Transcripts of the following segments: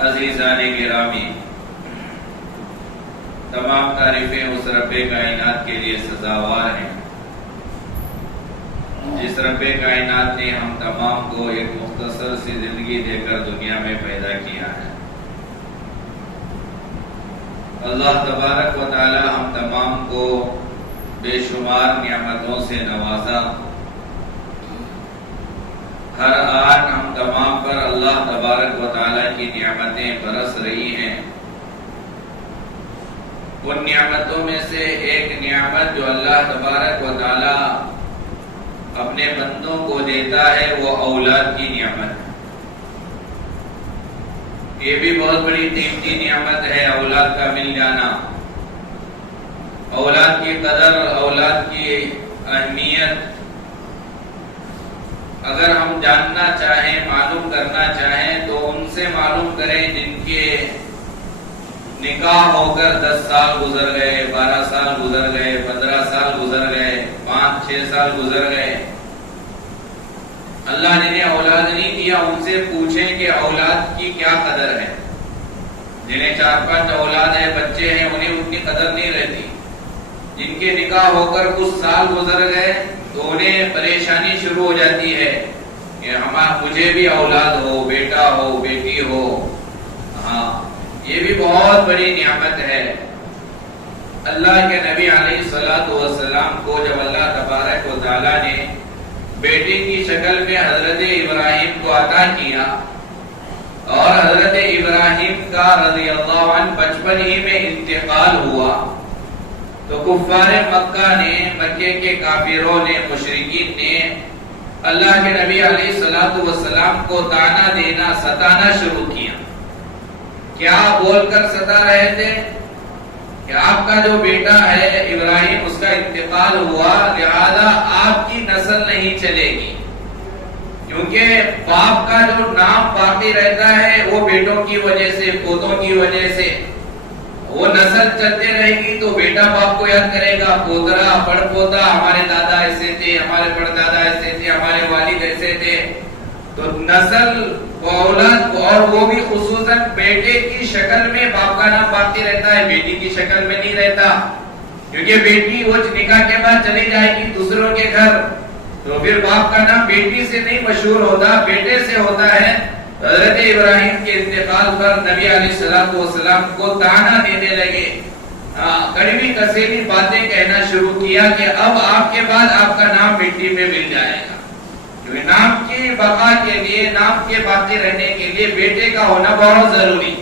عزیزان گرامی، تمام تعریفیں اس رب کائنات کے لیے سزاوار ہیں جس رب کائنات نے ہم تمام کو ایک مختصر سی زندگی دے کر دنیا میں پیدا کیا ہے۔ اللہ تبارک و تعالی ہم تمام کو بے شمار نعمتوں سے نوازا۔ ہر آن ہم تمام پر اللہ تبارک و تعالی کی نعمتیں برس رہی ہیں۔ ان نعمتوں میں سے ایک نعمت جو اللہ تبارک و تعالی اپنے بندوں کو دیتا ہے وہ اولاد کی نعمت ہے۔ یہ بھی بہت بڑی قیمتی نعمت ہے، اولاد کا مل جانا۔ اولاد کی قدر، اولاد کی اہمیت اگر ہم جاننا چاہیں، معلوم کرنا چاہیں تو ان سے معلوم کریں جن کے نکاح ہو کر 10 سال گزر گئے، 12 سال گزر گئے، 15 سال گزر گئے، 5-6 سال گزر گئے، اللہ نے انہیں اولاد نہیں دیا۔ ان سے پوچھیں کہ اولاد کی کیا قدر ہے۔ جنہیں 4-5 اولاد ہے، بچے ہیں، انہیں اتنی قدر نہیں رہتی۔ جن کے نکاح ہو کر کچھ سال گزر گئے تو انہیں پریشانی شروع ہو جاتی ہے کہ مجھے بھی اولاد ہو، بیٹا ہو، بیٹی ہو۔ ہاں، یہ بھی بہت بڑی نعمت ہے۔ اللہ کے نبی علیہ الصلوۃ والسلام کو جب اللہ تبارک و تعالی نے بیٹے کی شکل میں حضرت ابراہیم کو عطا کیا اور حضرت ابراہیم کا رضی اللہ عنہ بچپن ہی میں انتقال ہوا تو کفار مکہ نے، مکے کے کافروں نے، مشرکین نے اللہ کے نبی علیہ الصلوۃ والسلام کو طعنہ دینا، ستانا شروع کیا۔ کیا بول کر ستا رہے تھے کہ آپ کا جو بیٹا ہے ابراہیم، اس کا انتقال ہوا، لہذا آپ کی نسل نہیں چلے گی، کیونکہ باپ کا جو نام باقی رہتا ہے وہ بیٹوں کی وجہ سے، پوتوں کی وجہ سے وہ نسل چلتے رہے گی تو بیٹا باپ کو یاد کرے گا، پوترا پڑ پوتا، ہمارے دادا ایسے تھے، ہمارے پردادا ایسے تھے، ہمارے والد ایسے تھے۔ تو نسل و اولاد، اور وہ بھی خصوصاً بیٹے کی شکل میں باپ کا نام باقی رہتا ہے، بیٹی کی شکل میں نہیں رہتا، کیونکہ بیٹی وہ نکاح کے بعد چلی جائے گی دوسروں کے گھر، تو پھر باپ کا نام بیٹی سے نہیں مشہور ہوتا، بیٹے سے ہوتا ہے۔ حضرت ابراہیم کے انتقال پر نبی علیہ الصلوۃ والسلام کو طعنہ دینے لگے، کڑوی کسیلی باتیں کہنا شروع کیا کہ اب آپ کے بعد آپ کا نام مٹی میں مل جائے گا، کیونکہ نام کی بقا کے لیے، نام کے باقی رہنے کے لیے بیٹے کا ہونا بہت ضروری۔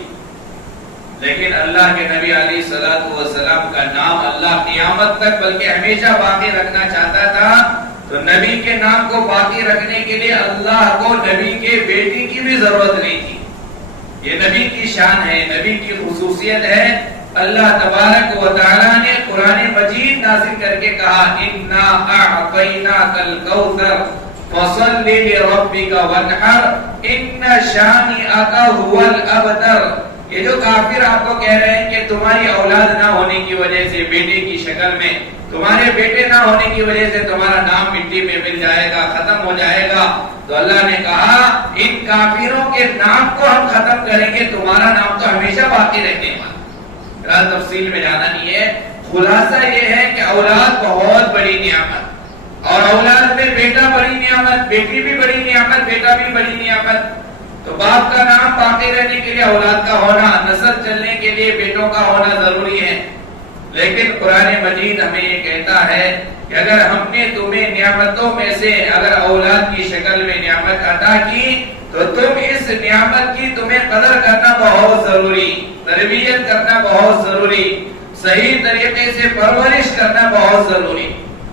لیکن اللہ کے نبی علیہ الصلوۃ والسلام کا نام اللہ قیامت تک بلکہ ہمیشہ باقی رکھنا چاہتا تھا، تو نبی کے نام کو باقی رکھنے کے لیے اللہ کو نبی کے بیٹی کی بھی ضرورت نہیں تھی۔ یہ نبی کی شان ہے، نبی کی خصوصیت ہے۔ اللہ تبارک و تعالی نے قرآن مجید نازل کر کے کہا، اِنَّا أَعْطَيْنَاكَ الْكَوْثَرَ فَصَلِّ لِرَبِّكَ وَانْحَرْ إِنَّ شَانِئَكَ هُوَ الْأَبْتَرُ۔ یہ جو کافر آپ کو کہہ رہے ہیں کہ تمہاری اولاد نہ ہونے کی وجہ سے، بیٹے کی شکل میں تمہارے بیٹے نہ ہونے کی وجہ سے تمہارا نام مٹی میں مل جائے گا، ختم ہو جائے گا، تو اللہ نے کہا ان کافروں کے نام کو ہم ختم کریں گے، تمہارا نام تو ہمیشہ باقی رہنے والا۔ تفصیل میں جانا نہیں ہے، خلاصہ یہ ہے کہ اولاد بہت بڑی نعمت، اور اولاد میں بیٹا بڑی نعمت، بیٹی بھی بڑی نعمت، بیٹا بھی بڑی نعمت۔ تو باپ کا نام باقی رہنے کے لیے اولاد کا ہونا، نسل چلنے کے لیے بیٹوں کا ہونا ضروری ہے۔ لیکن قرآن مجید ہمیں یہ کہتا ہے کہ اگر ہم نے تمہیں نعمتوں میں سے اگر اولاد کی شکل میں نعمت عطا کی تو تم اس نعمت کی تمہیں قدر کرنا بہت ضروری، تربیت کرنا بہت ضروری، صحیح طریقے سے پرورش کرنا بہت ضروری۔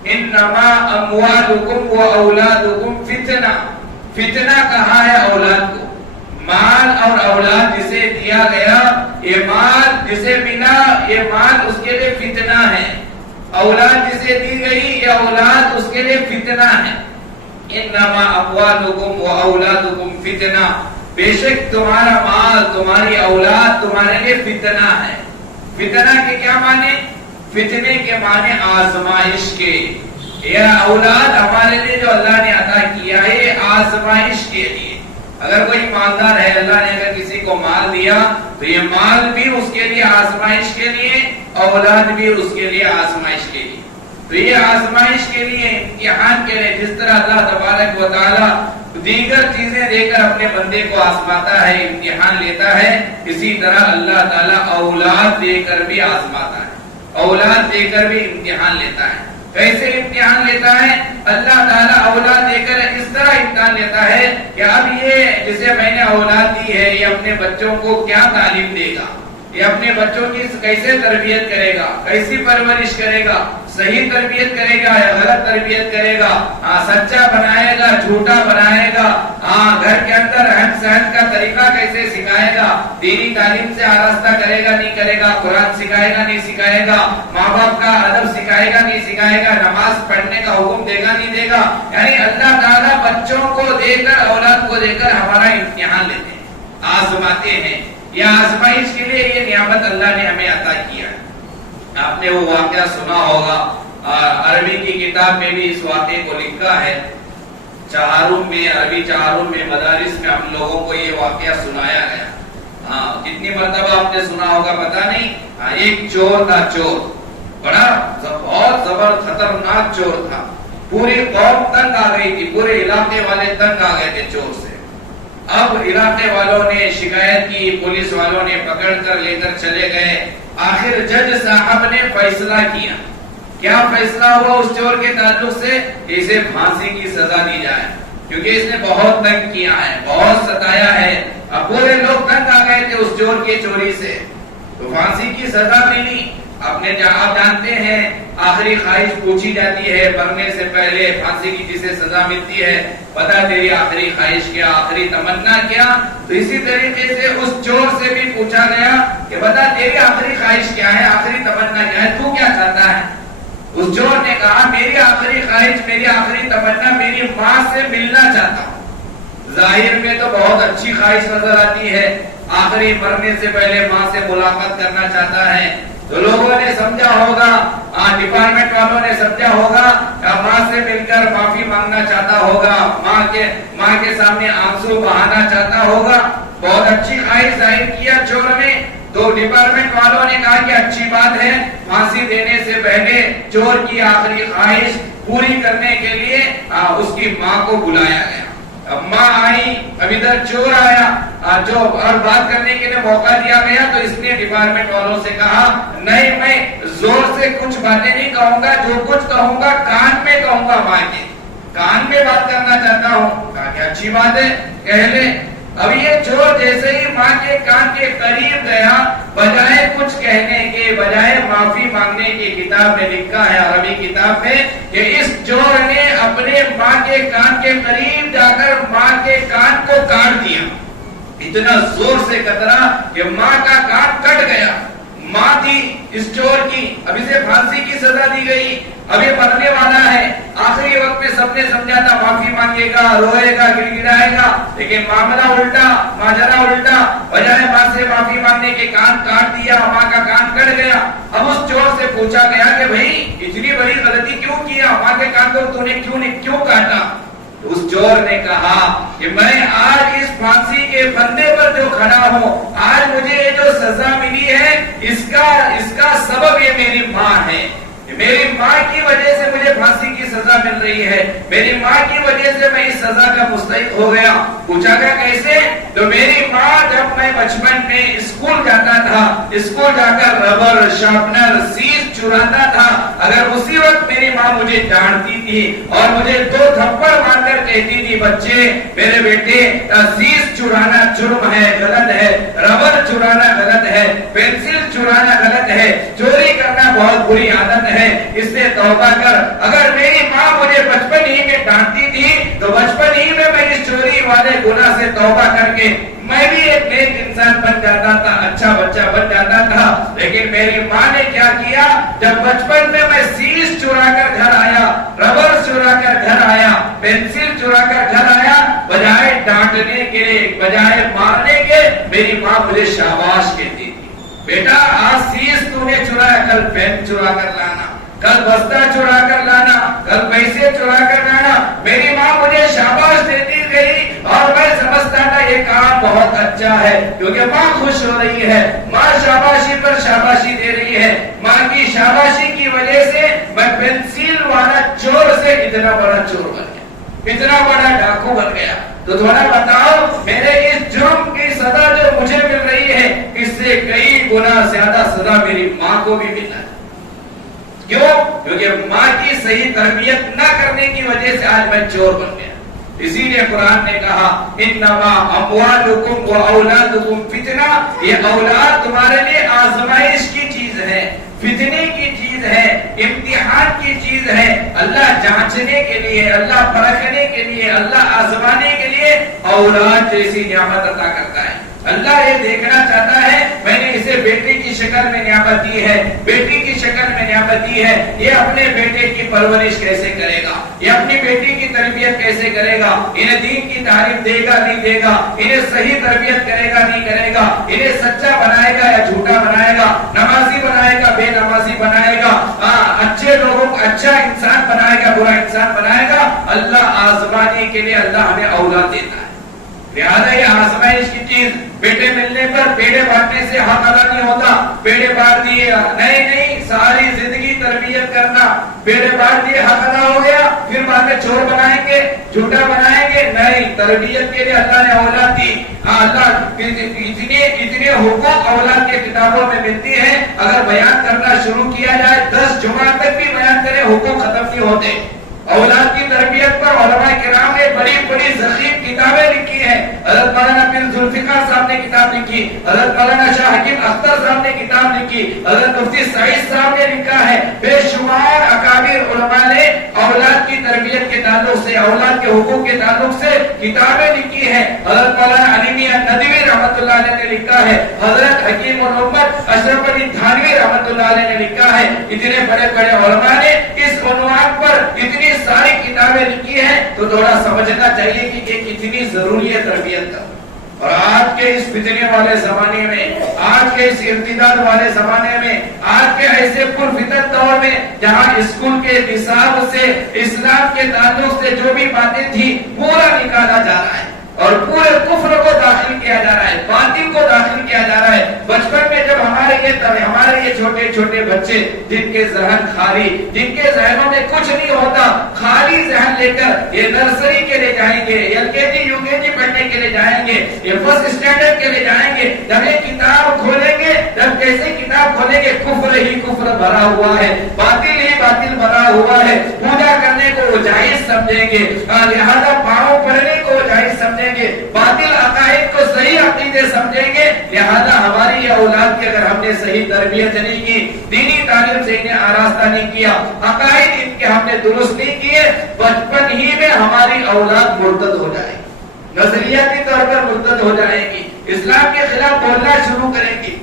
انما اموالکم و اولادکم فتنہ، فتنہ کہا ہے اولاد کو، مال اور اولاد جسے دیا گیا، یہ مال جسے ملا، یہ مال اس کے لیے فتنہ ہے، اولاد جسے دی گئی یہ اولاد اس کے لیے فتنہ ہے۔ انما اموالکم و اولادکم فتنہ، بے شک تمہارا مال، تمہاری اولاد تمہارے لیے فتنہ ہے۔ فتنہ کے کیا معنی؟ فتنے کے معنی آزمائش کے۔ یہ اولاد ہمارے لیے جو اللہ نے عطا کیا ہے آزمائش کے لیے۔ اگر کوئی ایماندار ہے، اللہ نے اگر کسی کو مال دیا تو یہ مال بھی اس کے لیے آزمائش کے لیے، اولاد بھی اس کے لیے آزمائش کے لیے. تو یہ آزمائش کے لیے، امتحان کے لیے، جس طرح اللہ تبارک و تعالی دیگر چیزیں دے کر اپنے بندے کو آزماتا ہے، امتحان لیتا ہے، اسی طرح اللہ تعالیٰ اولاد دے کر بھی آزماتا ہے، اولاد دے کر بھی امتحان لیتا ہے. کیسے امتحان لیتا ہے؟ اللہ تعالیٰ اولاد دے کر اس طرح امتحان لیتا ہے کہ اب یہ جسے میں نے اولاد دی ہے، یہ اپنے بچوں کو کیا تعلیم دے گا، یہ اپنے بچوں کی کیسے تربیت کرے گا، کیسی پرورش کرے گا، صحیح تربیت کرے گا یا غلط تربیت کرے گا، سچا بنائے گا، جھوٹا بنائے گا، گھر کے اندر رہن سہن کا طریقہ کیسے سکھائے گا، دینی تعلیم سے آراستہ کرے گا نہیں کرے گا، قرآن سکھائے گا نہیں سکھائے گا، ماں باپ کا ادب سکھائے گا نہیں سکھائے گا، نماز پڑھنے کا حکم دے گا نہیں دے گا. یعنی اللہ تعالیٰ بچوں کو دے کر، اولاد کو دے کر ہمارا امتحان لیتے ہیں، آزماتے ہیں. یہ آزمائش کے لیے یہ نعمت اللہ نے ہمیں عطا کیا ہے. آپ نے وہ واقعہ سنا ہوگا، عربی کی کتاب میں بھی اس واقعے کو لکھا ہے. چہارم میں، عربی چہارم میں، مدارس میں ہم لوگوں کو یہ واقعہ سنایا گیا. کتنی مرتبہ آپ نے سنا ہوگا پتا نہیں. ایک چور تھا، چور بڑا بہت زبر خطرناک چور تھا. پوری قوم تنگ آ گئی تھی، پورے علاقے والے تنگ آ گئے تھے چور سے. اب علاقے والوں نے شکایت کی، پولیس والوں نے پکڑ کر لے کر چلے گئے. آخر جج صاحب نے فیصلہ کیا. کیا فیصلہ ہوا اس چور کے تعلق سے؟ اسے پھانسی کی سزا دی جائے، کیونکہ اس نے بہت تنگ کیا ہے، بہت ستایا ہے. اب پورے لوگ تنگ آ گئے تھے اس چور کی چوری سے، تو پھانسی کی سزا ملی. آپ جانتے ہیں آخری خواہش پوچھی جاتی ہے مرنے سے پہلے، پھانسی کی جسے سزا ملتی ہے، بتا تیری آخری خواہش کیا، آخری تمنا کیا. تو اسی طریقے سے اس چور سے بھی پوچھا گیا کہ بتا تیری آخری خواہش کیا ہے، آخری تمنا کیا ہے، تو کیا چاہتا ہے؟ اس چور نے کہا میری آخری خواہش، میری آخری تمنا میری ماں سے ملنا چاہتا ہوں. ظاہر میں تو بہت اچھی خواہش نظر آتی ہے، آخری مرنے سے پہلے ماں سے ملاقات کرنا چاہتا ہے. تو لوگوں نے سمجھا ہوگا، ڈپارٹمنٹ والوں نے سمجھا ہوگا، ماں سے مل کر معافی مانگنا چاہتا ہوگا، ماں کے سامنے آنسو بہانا چاہتا ہوگا. بہت اچھی خواہش ظاہر کیا چور نے. تو ڈپارٹمنٹ والوں نے کہا کہ اچھی بات ہے، پھانسی دینے سے پہلے چور کی آخری خواہش پوری کرنے کے لیے اس کی ماں کو بلایا گیا. اب ماں آئی، اب ادھر چور آیا، جو اور بات کرنے کے لیے موقع دیا گیا. تو اس نے ڈپارٹمنٹ والوں سے کہا نہیں، میں زور سے کچھ باتیں نہیں کہوں گا، جو کچھ کہوں گا کان میں کہوں گا، ماں کے کان میں بات کرنا چاہتا ہوں. کہا کہ اچھی بات ہے، کہہ لے. اب یہ چور جیسے ہی ماں کے کان کے قریب گیا، بجائے کچھ کہنے کے، بجائے معافی مانگنے کی، کتاب میں لکھا ہے عربی کتاب میں کہ اس چور نے اپنے ماں کے کان کے قریب جا کر ماں کے کان کو کاٹ دیا. اتنا زور سے کترا کہ ماں کا کان کٹ گیا. ماں تھی اس چور کی، اب اسے پھانسی کی سزا دی گئی، اب یہ مرنے والا ہے. آخری وقت میں سب نے سمجھا تھا معافی مانگے گا، روئے گا، گڑ گڑائے گا، لیکن معاملہ الٹا، ماجرا الٹا. بجائے ماں سے معافی مانگنے کے کان کاٹ دیا، ماں کا کان کٹ گیا. اب اس چور سے پوچھا گیا کہ بھائی اتنی بڑی غلطی کیوں کیا، ماں کے کان کو تو نے کیوں کاٹا؟ اس چور نے کہا کہ میں آج اس پھانسی کے پھندے پر جو کھڑا ہوں، آج مجھے یہ جو سزا ملی ہے، اس کا سبب یہ میری ماں ہے. میری ماں کی وجہ سے مجھے پھانسی کی سزا مل رہی ہے، میری ماں کی وجہ سے میں اس سزا کا مستحق ہو گیا. پوچھا گیا کیسے؟ تو میری ماں جب میں بچپن میں اسکول جاتا تھا، اسکول جا کر ربر، شارپنر، سیس چراتا تھا، اگر اسی وقت میری ماں مجھے ڈانٹتی تھی اور مجھے 2 تھپڑ مار کر کہتی تھی بچے میرے بیٹے سیس چرانا جرم ہے، غلط ہے، ربر چرانا غلط ہے، پینسل چرانا غلط ہے، چوری کرنا بہت بری عادت ہے، اس سے توبہ کر. اگر میری ماں مجھے بچپن ہی میں ڈانٹتی تھی تو بچپن ہی میں اس چوری والے گناہ سے توبہ کر کے میں بھی ایک نیک انسان بن جاتا تھا، اچھا بچہ بن جاتا تھا. لیکن میری ماں نے کیا کیا، جب بچپن میں سیس چرا کر گھر آیا، ربر چرا کر گھر آیا، پینسل چرا کر گھر آیا، بجائے ڈانٹنے کے، بجائے مارنے کے، میری ماں مجھے شاباش کہتی تھی، بیٹا آج سیس تو نے چرایا، کل پین چرا کر لانا. کل بستہ چرا کر لانا، کل پیسے چرا کر لانا. میری ماں مجھے شاباش دیتی گئی اور میں سمجھتا تھا یہ کام بہت اچھا ہے، کیونکہ ماں خوش ہو رہی ہے، ماں شاباشی پر شاباشی دے رہی ہے. ماں کی شاباشی کی وجہ سے میں پنسل والا چور سے اتنا بڑا چور بن گیا، اتنا بڑا ڈاکو بن گیا. تو تھوڑا بتاؤ، میرے اس جرم کی سزا جو مجھے مل رہی ہے، اس سے کئی گنا زیادہ سزا میری ماں کو بھی ملا. کیوں؟ کیونکہ ماں کی صحیح تربیت نہ کرنے کی وجہ سے آج میں چور بن گیا. اسی لیے قرآن نے کہا انما اموالکم و اولادکم فتنہ، یہ اولاد تمہارے لیے آزمائش کی چیز ہے، فتنے کی چیز ہے، امتحان کی چیز ہے. اللہ جانچنے کے لیے، اللہ پرکھنے کے لیے، اللہ آزمانے کے لیے اولاد جیسی نعمت عطا کرتا ہے. اللہ یہ دیکھنا چاہتا ہے میں نے اسے بیٹے کی شکل میں نعمت دی ہے، بیٹی کی شکل میں نعمت دی ہے، یہ اپنے بیٹے کی پرورش کیسے کرے گا، یہ اپنی بیٹی کی تربیت کیسے کرے گا، انہیں دین کی تعلیم دے گا نہیں دے گا، انہیں صحیح تربیت کرے گا نہیں کرے گا، انہیں سچا بنائے گا یا جھوٹا بنائے گا، نمازی بنائے گا بے نمازی بنائے گا، اچھے لوگوں کو اچھا انسان بنائے گا برا انسان بنائے گا. اللہ آزمانے کے لیے اللہ ہمیں اولاد دیتا ہے. لہذا یہ آزمائش کی چیز، بیٹے ملنے پر پیڑے بانٹنے سے حق ادا نہیں ہوتا. پیڑے بانٹ دیے نہیں، ساری زندگی تربیت کرنا، پیڑے بانٹ دیے حق ادا ہو گیا، پھر بعد میں چور بنائیں گے جھوٹا بنائیں گے. نہیں، تربیت کے لیے اللہ نے اولاد دی. اللہ اتنے حقوق اولاد کے کتابوں میں ملتی ہے، اگر بیان کرنا شروع کیا جائے 10 جمعہ تک بھی بیان کرے حقوق ختم نہیں ہوتے. اولاد کی تربیت پر علماء کرام نے بڑی بڑی ضخیم کتابیں لکھی ہیں. حضرت مولانا پیر ذوالفقار صاحب نے کتاب لکھی، حضرت مولانا شاہ حکیم اختر صاحب نے کتاب لکھی، حضرت مفتی سعید صاحب نے لکھا ہے. بے شمار اکابر علماء نے اولاد کی تربیت کے تعلق سے، اولاد کے حقوق کے تعلق سے کتابیں لکھی ہیں. حضرت مولانا علی میاں ندوی رحمۃ اللہ علیہ نے لکھا ہے، حضرت حکیم الامت اشرف علی تھانوی رحمۃ اللہ علیہ نے لکھا ہے. اتنے بڑے بڑے علماء نے اس عنوان پر اتنی ساری کتابیں لکھی ہیں. تو تھوڑا سمجھنا چاہیے کہ یہ کتنی ضروری ہے تربیت کا. اور آج کے اس فتنے والے زمانے میں، آج کے اس ارتداد والے زمانے میں، آج کے ایسے پرفتن دور میں جہاں اسکول کے نصاب سے، اسلام کے تعلق سے جو بھی باتیں تھی پورا نکالا جا رہا ہے اور پورے کفر کو داخل کیا جا رہا ہے، باطل کو داخل کیا جا رہا ہے. بچپن میں جب ہمارے یہ چھوٹے چھوٹے بچے جن کے ذہن خالی، جن کے ذہنوں میں کچھ نہیں ہوتا، خالی ذہن لے کر یہ نرسری کے لیے جائیں گے، LKG UKG پڑھنے کے لیے جائیں گے، یہ فرسٹ اسٹینڈرڈ کے لیے جائیں گے، جب یہ کتاب کھولیں گے، جب کیسے کتاب کھولیں گے، کفر ہی کفر بھرا ہوا ہے، باطل ہی باطل بھرا ہوا ہے. پوجا کرنے کو وہ جائز سمجھیں گے، لہذا پاؤں پڑھنے کو وہ جائز سمجھیں گے، باطل عقائد کو صحیح عقیدے سمجھیں گے. لہذا ہماری یہ اولاد کی اگر ہم نے صحیح تربیت نہیں کی، دینی تعلیم سے انہیں آراستہ نہیں کیا، عقائد ان کے ہم نے درست نہیں کیے، بچپن ہی میں ہماری اولاد مرتد ہو جائے گی، نظریاتی طور پر مرتد ہو جائے گی، اسلام کے خلاف بولنا شروع کرے گی.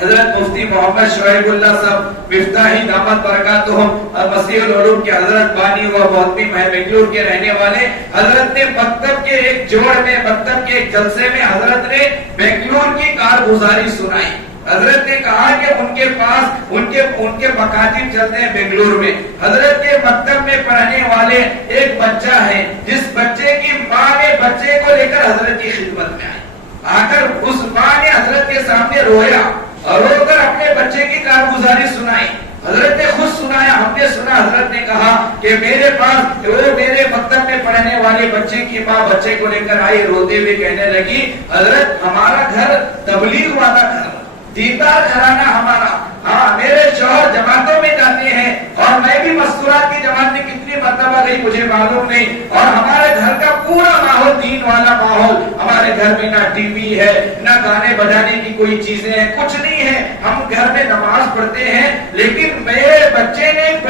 حضرت مفتی محمد شعیب اللہ صاحب مفتاحی دامت برکاتہم اور مسیح العلوم کے حضرت بانی و محتمی بنگلور کے رہنے والے، حضرت نے مکتب کے ایک جوڑ میں، مکتب کے ایک جلسے میں حضرت نے بنگلور کی کارگزاری سنائی. حضرت نے کہا کہ ان کے پاس ان کے مکاتب چلتے ہیں بنگلور میں. حضرت کے مکتب میں پڑھنے والے ایک بچہ ہے جس بچے کی ماں نے بچے کو لے کر حضرت کی خدمت میں آئی. آ کر اس ماں نے حضرت کے سامنے رویا اور رو کر اپنے بچے کی کارگزاری سنائی. حضرت نے خود سنایا، ہم نے سنا. حضرت نے کہا کہ میرے پاس وہ میرے مکتب میں پڑھنے والے بچے کی ماں بچے کو لے کر آئی، روتے ہوئے کہنے لگی حضرت ہمارا گھر تبلیغ والا گھر، دیندار گھرانہ ہمارا. ہاں میرے شوہر جماعتوں میں جاتے ہیں اور میں بھی مستورات کی جماعت میں کتنی مرتبہ گئی مجھے معلوم نہیں، اور ہمارے گھر کا پورا ماحول دین والا ماحول. ہمارے گھر میں نہ ٹی وی ہے، نہ گانے بجانے کی کوئی چیزیں ہیں، کچھ نہیں ہے. ہم گھر میں نماز پڑھتے ہیں، لیکن میرے بچے نے ایک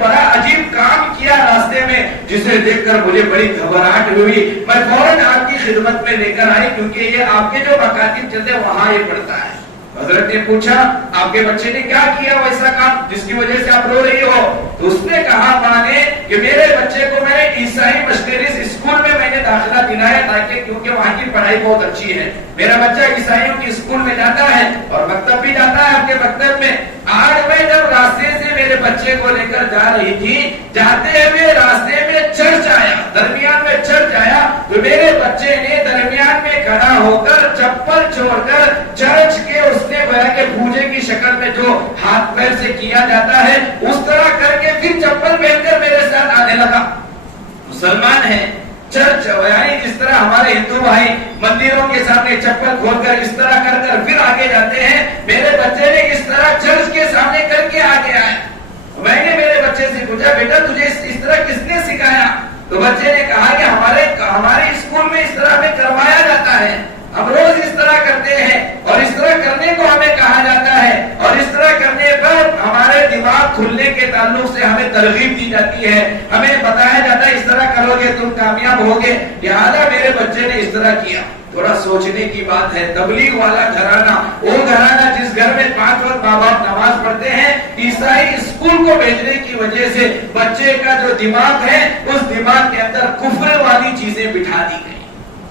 بڑا عجیب کام کیا راستے میں جسے دیکھ کر مجھے بڑی گھبراہٹ ہوئی. میں فوراً آپ کی خدمت میں لے کر آئی کیونکہ یہ آپ کے جو مکاتب چلتے وہاں یہ پڑھتا ہے. حضرت نے پوچھا آپ کے بچے نے کیا کیا ویسا کام جس کی وجہ سے آپ رو رہی ہو؟ تو اس نے کہا ماں نے کہ میرے بچے کو میں نے عیسائی مشنریز اسکول میں نے داخلہ دلایا تاکہ کیونکہ وہاں کی پڑھائی بہت اچھی ہے، میرا بچہ عیسائیوں کی اسکول میں جاتا ہے اور مکتب بھی جاتا ہے آپ کے مکتب میں۔ آج میں جب راستے سے میرے بچے کو لے کر جا رہی تھی، جاتے ہوئے راستے میں چرچ آیا، درمیان میں چرچ آیا، تو میرے بچے نے درمیان میں کھڑا ہو کر چپل چھوڑ کر چرچ کے اس نے بنا کے پوجے کی شکل میں جو ہاتھ پیر سے کیا جاتا ہے اس طرح کر کے پھر چپل پہن کر میرے ساتھ آنے لگا۔ مسلمان ہے، چرچ یعنی جس طرح ہمارے ہندو بھائی مندروں کے سامنے چپل کھول کر اس طرح کر کر پھر آگے جاتے ہیں، میرے بچے نے اس طرح چرچ کے سامنے کر کے آگے آیا۔ میں نے میرے بچے سے پوچھا بیٹا تجھے اس طرح کس نے سکھایا؟ تو بچے نے کہا کہ ہمارے اسکول میں اس طرح ہمیں کروایا جاتا ہے، ہم روز اس طرح کرتے ہیں اور اس طرح کرنے کو ہمیں کہا جاتا ہے، اور اس طرح کرنے پر ہمارے دماغ کھلنے کے تعلق سے ہمیں ترغیب دی جاتی ہے، ہمیں بتایا جاتا ہے اس طرح کرو گے تم کامیاب ہوگے، لہذا میرے بچے نے اس طرح کیا۔ تھوڑا سوچنے کی بات ہے، تبلیغ والا گھرانہ، وہ گھرانہ جس گھر میں 5 وقت ماں باپ نماز پڑھتے ہیں، عیسائی اسکول کو بھیجنے کی وجہ سے بچے کا جو دماغ ہے اس دماغ کے اندر کفر والی چیزیں بٹھا دی گئی۔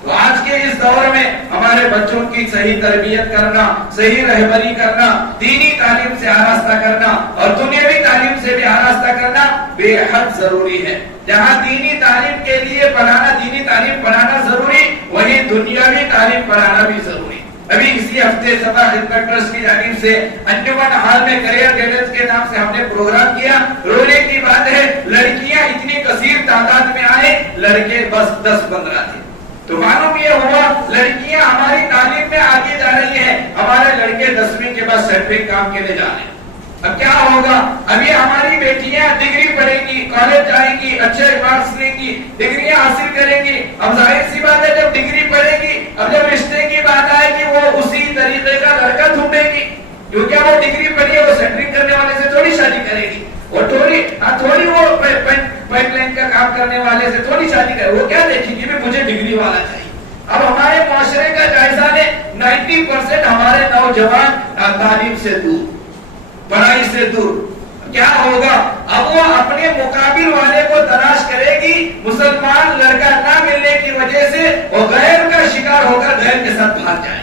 تو آج کے اس دور میں ہمارے بچوں کی صحیح تربیت کرنا، صحیح رہبری کرنا، دینی تعلیم سے آراستہ کرنا اور دنیاوی تعلیم سے بھی آراستہ کرنا بے حد ضروری ہے۔ جہاں دینی تعلیم کے لیے دینی تعلیم پڑھانا ضروری، وہیں دنیاوی تعلیم پڑھانا بھی ضروری۔ ابھی اسی ہفتے سبا خدمت ٹرسٹ کی جانب سے انجمن ہال میں کریئر گائیڈنس کے نام سے ہم نے پروگرام کیا۔ رونے کی بات ہے لڑکیاں اتنی کثیر تعداد میں آئے، لڑکے بس 10-15 تھے۔ تو معلوم یہ ہوا لڑکیاں ہماری تعلیم میں آگے جا رہی ہیں، ہمارے لڑکے 10ویں کے بعد سرٹیفکیٹ کام کے لیے جا رہے ہیں۔ اب کیا ہوگا؟ ابھی ہماری بیٹیاں ڈگری پڑھیں گی، کالج جائیں گی، اچھے مارکس لیں گی، ڈگریاں حاصل کریں گی۔ اب ظاہر سی بات ہے جب ڈگری پڑھے گی، اب جب رشتے کی بات آئے گی وہ اسی طریقے کا لڑکا ڈھونڈے گی، کیونکہ وہ ڈگری پڑھی ہے، وہ سینٹرنگ کرنے والے سے تھوڑی شادی کرے گی، اور تھوڑی وہ پائپ لائن کا کام کرنے والے سے تھوڑی شادی کرے، وہ کیا دیکھیں گی مجھے ڈگری والا چاہیے۔ اب ہمارے معاشرے کا جائزہ لیں، 90% ہمارے نوجوان تعلیم سے دور، پڑھائی سے دور۔ کیا ہوگا؟ اب وہ اپنے مقابل والے کو تلاش کرے گی، مسلمان لڑکا نہ ملنے کی وجہ سے وہ غیر کا شکار ہو کر غیر کے ساتھ بھاگ جائے۔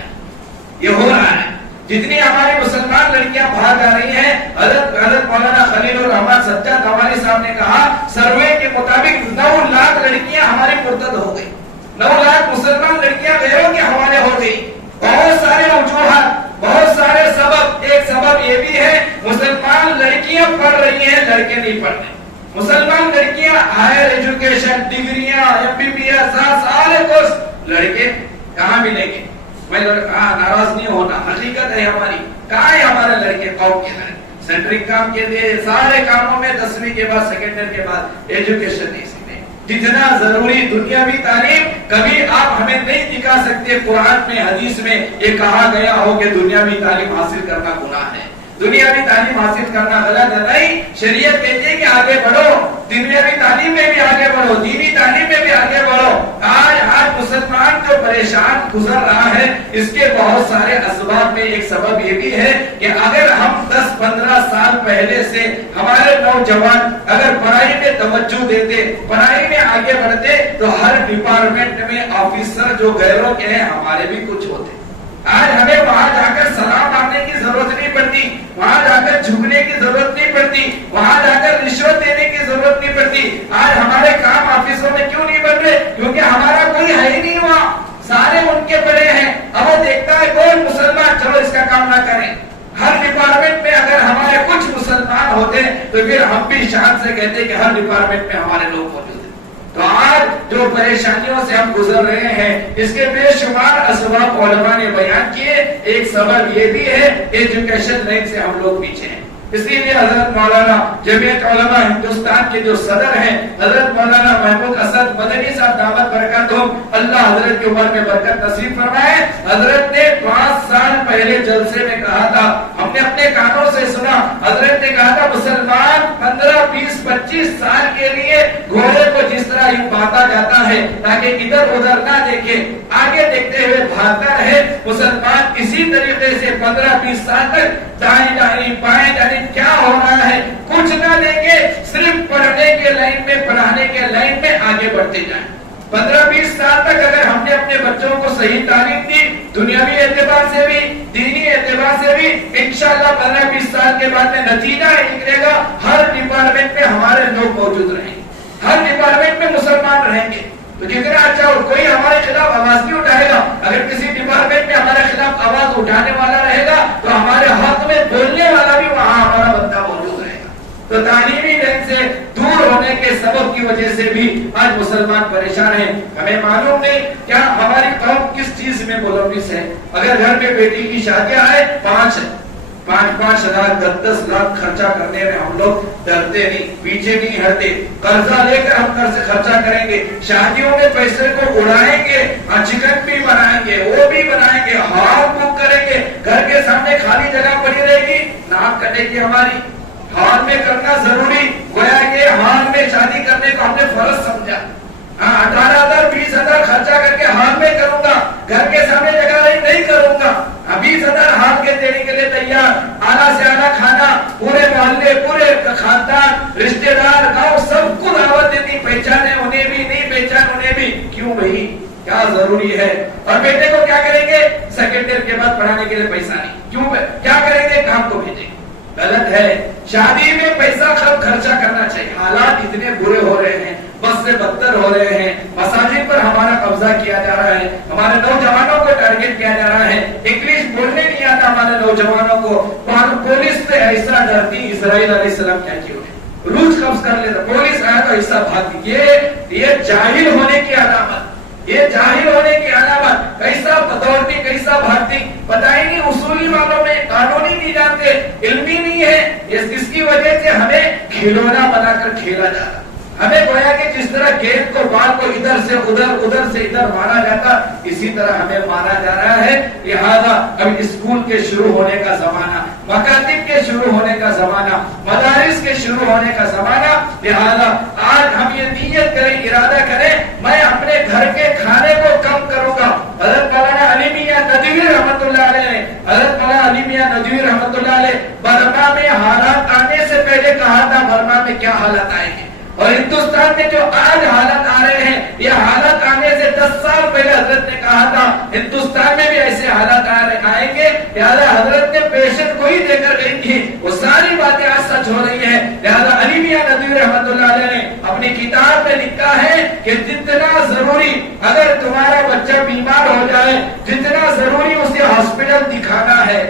یہ ہو رہا ہے، جتنی ہماری مسلمان لڑکیاں باہر آ رہی ہیں، حضرت مولانا خلیل الرحمان سجاد ہمارے صاحب نے کہا سروے کے مطابق 9 لاکھ لڑکیاں ہماری مرتد ہو گئی، 9 لاکھ مسلمان لڑکیاں غیروں کے حوالے ہو گئی۔ بہت سارے وجوہات، بہت سارے سبب، ایک سبب یہ بھی ہے مسلمان لڑکیاں پڑھ رہی ہیں، لڑکے نہیں پڑھ رہے۔ مسلمان لڑکیاں ہائر ایجوکیشن، ڈگریاں، MBBS، سارے کورس، لڑکے کہاں ملیں گے؟ میں ناراض نہیں ہونا، حقیقت ہے ہماری، کہاں ہے ہمارے لڑکے؟ قوم کے لڑکے سینٹرنگ کام کے لیے سارے کاموں میں 10ویں کے بعد سیکنڈری کے بعد ایجوکیشن نہیں سیکھتے۔ جتنا ضروری دنیاوی تعلیم کبھی آپ ہمیں نہیں دکھا سکتے قرآن میں، حدیث میں یہ کہا گیا ہو کہ دنیاوی تعلیم حاصل کرنا گناہ ہے، دنیاوی تعلیم حاصل کرنا غلط ہے۔ نہیں، شریعت کہتی ہے کہ آگے بڑھو، دنیاوی تعلیم میں بھی آگے بڑھو، دینی تعلیم میں بھی آگے بڑھو۔ آج مسلمان جو پریشان گزر رہا ہے، اس کے بہت سارے اسباب میں ایک سبب یہ بھی ہے کہ اگر ہم 10-15 سال پہلے سے ہمارے نوجوان اگر پڑھائی میں توجہ دیتے، پڑھائی میں آگے بڑھتے، تو ہر ڈپارٹمنٹ میں آفیسر جو غیروں کے ہیں ہمارے بھی کچھ ہوتے۔ آج ہمیں وہاں جا کر سلام مانگنے کی ضرورت نہیں پڑتی، وہاں جا کر جھکنے کی ضرورت نہیں پڑتی، وہاں جا کر رشوت دینے کی ضرورت نہیں پڑتی۔ آج ہمارے کام آفسوں میں کیوں نہیں بن رہے؟ کیونکہ ہمارا کوئی ہے ہی نہیں وہاں، سارے ان کے بڑے ہیں۔ اب وہ دیکھتا ہے کوئی مسلمان، چلو اس کا کام نہ کریں۔ ہر ڈپارٹمنٹ میں اگر ہمارے کچھ مسلمان ہوتے تو پھر ہم بھی شان سے کہتے کہ ہر ڈپارٹمنٹ میں ہمارے لوگ موجود ہیں۔ تو آج جو پریشانیوں سے ہم گزر رہے ہیں، اس کے بے شمار اسباب علماء نے بیان کیے۔ ایک سبب یہ بھی ہے ایجوکیشن لائن سے ہم لوگ پیچھے ہیں، اسی لیے حضرت مولانا جمعیت علماء ہندوستان کے جو صدر ہیں حضرت مولانا محمود اسد مدنی صاحب دامت برکاتہم، اللہ حضرت کی عمر میں برکت نصیب فرمائے۔ حضرت نے 5 سال پہلے جلسے میں کہا تھا، ہم نے اپنے کانوں سے سنا، حضرت نے کہا تھا مسلمان 15, 20, 25 سال کے لیے گھوڑے کو جس طرح یوں باندھا جاتا ہے تاکہ ادھر ادھر نہ دیکھے، آگے دیکھتے ہوئے بھاگتا رہے، مسلمان اسی اسی طریقے سے 15-20 سال تک دائیں جانب بائیں جانب کیا ہو رہا ہے کچھ نہ دیکھے، صرف پڑھنے کے لائن میں، پڑھانے کے لائن میں آگے بڑھتے جائیں۔ 15-20 سال تک اگر ہم نے اپنے بچوں کو صحیح تعلیم دی، دنیاوی اعتبار سے بھی، دینی اعتبار سے بھی، انشاءاللہ 15-20 سال کے بعد میں نتیجہ نکلے گا ہر ڈپارٹمنٹ میں ہمارے لوگ موجود رہیں گے، ہر ڈپارٹمنٹ میں مسلمان رہیں گے۔ تو جتنا اچھا اور کوئی ہمارے خلاف آواز نہیں اٹھائے گا، اگر کسی ڈپارٹمنٹ میں ہمارے خلاف آواز اٹھانے والا رہے گا تو ہمارے حق میں بولنے والا بھی وہاں ہمارا بندہ موجود رہے گا۔ تو تعلیمی لائن سے دور ہونے کے سبب کی وجہ سے بھی آج مسلمان پریشان ہیں۔ ہمیں معلوم نہیں کیا ہماری قوم کس چیز میں ملوث ہے۔ اگر گھر میں بیٹی کی شادیاں آئے 5 لاکھ 10 لاکھ خرچہ کرنے میں ہم لوگ ڈرتے نہیں، پیچھے نہیں ہٹتے، قرضہ لے کر ہم گھر سے خرچہ کریں گے، شادیوں میں پیسے کو اڑائیں گے، چکن بھی بنائیں گے، وہ بھی بنائیں گے، ہال بک کریں گے، گھر کے سامنے خالی جگہ پڑی رہے گی، ناک کٹے گی ہماری۔ ہال میں کرنا ضروری گویا کہ ہال میں شادی کرنے کو ہم نے فرض سمجھا۔ 18,000 20,000 خرچہ کر کے ہال میں کروں گا، گھر کے سامنے جگہ نہیں کروں گا۔ 20,000 ہال کے دینے کے لیے تیار، اعلیٰ سے اعلیٰ کھانا، پورے محلے پورے خاندان رشتے دار گاؤں سب کو دعوت دیتی، پہچانے انہیں بھی نہیں پہچان انہیں بھی، کیوں بھائی کیا ضروری ہے؟ اور بیٹے کو کیا کریں گے؟ سیکنڈ ایئر کے بعد پڑھانے کے لیے پیسہ نہیں، کیوں کیا کریں گے؟ کام کو بھیجیں گے۔ غلط ہے، شادی میں پیسہ خرچہ کرنا چاہیے۔ حالات اتنے برے ہو رہے ہیں، بس سے بدتر ہو رہے ہیں، مساجد پر ہمارا قبضہ کیا جا رہا ہے، ہمارے نوجوانوں کو ٹارگٹ کیا جا رہا ہے، انگلش بولنے نہیں آتا ہمارے نوجوانوں کو، پولیس سے ایسا ڈرتی، اسرائیل علیہ السلام کیا کیوں ہے، روز قبض کر لیتا، پولیس آیا تو ایسا بھاگتی۔ یہ جاہل ہونے کی علامت، یہ جاہل ہونے کی علامت، کیسا دوڑتی کیسا بھاگتی، پتہ ہی نہیں، اصولی معلوم میں قانونی نہیں جانتے، علمی نہیں ہے، اس کی وجہ سے ہمیں کھلونا بنا کر کھیلا جا رہا۔ ہمیں گویا کہ جس طرح گیند کو بال کو ادھر سے ادھر مارا جاتا، اسی طرح ہمیں مارا جا رہا ہے۔ لہذا اب اسکول کے شروع ہونے کا زمانہ، مکاتب کے شروع ہونے کا زمانہ، مدارس کے شروع ہونے کا زمانہ، لہذا آج ہم یہ نیت کریں، ارادہ کریں، میں اپنے گھر کے کھانے کو کم کروں گا۔ حضرت مولانا علی میاں ندوی رحمۃ اللہ علیہ نے، حضرت مولانا علی میاں ندوی رحمۃ اللہ علیہ برما میں حالات آنے سے پہلے کہا تھا برما میں کیا حالات آئیں گے، اور ہندوستان میں جو آج حالات آ رہے ہیں، یہ حالات آنے سے 10 سال پہلے حضرت نے کہا تھا ہندوستان میں بھی ایسے حالات آئیں گے۔ لہذا حضرت نے پیشن گوئی دے کر گئی تھی، وہ ساری باتیں آج سچ ہو رہی ہیں۔ لہذا علی میاں ندوی رحمۃ اللہ علیہ نے اپنی کتاب میں لکھا ہے کہ جتنا ضروری اگر تمہارا بچہ بیمار ہو جائے، جتنا ضروری اسے ہاسپٹل دکھانا ہے،